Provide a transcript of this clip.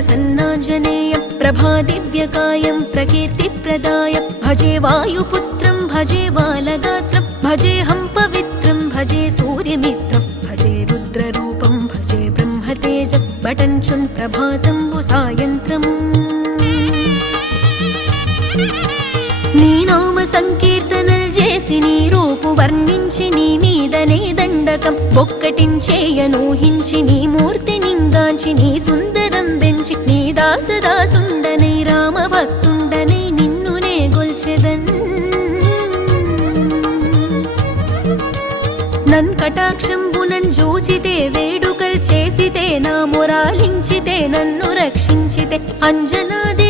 प्रसन्नाञ्जनेयं प्रभादिव्यकायं प्रकीर्तिप्रदायं भजे वायुपुत्रं भजे बालगात्रं भजेऽहं पवित्रं भजे सूर्यमित्रं भजे रुद्ररूपं भजे ब्रह्मतेजं बटञ्चुन् प्रभातं सायन्त्रम् నీ నామ సంకీర్తనలు చేసి నీ రూపు వర్ణించి నీ మీదనే దండకం ఒక్కటించేయనూహించి నీ మూర్తి నింగాంచి నీ సుందరం పెంచి నీ దాసదాసుండనై రామ భక్తుండనై నిన్నునే గొల్చెదన్ నన్ కటాక్షంబునన్ జూచితే వేడుకల్ చేసితే నా మొరాలించితే నన్ను రక్షించితే అంజనాదే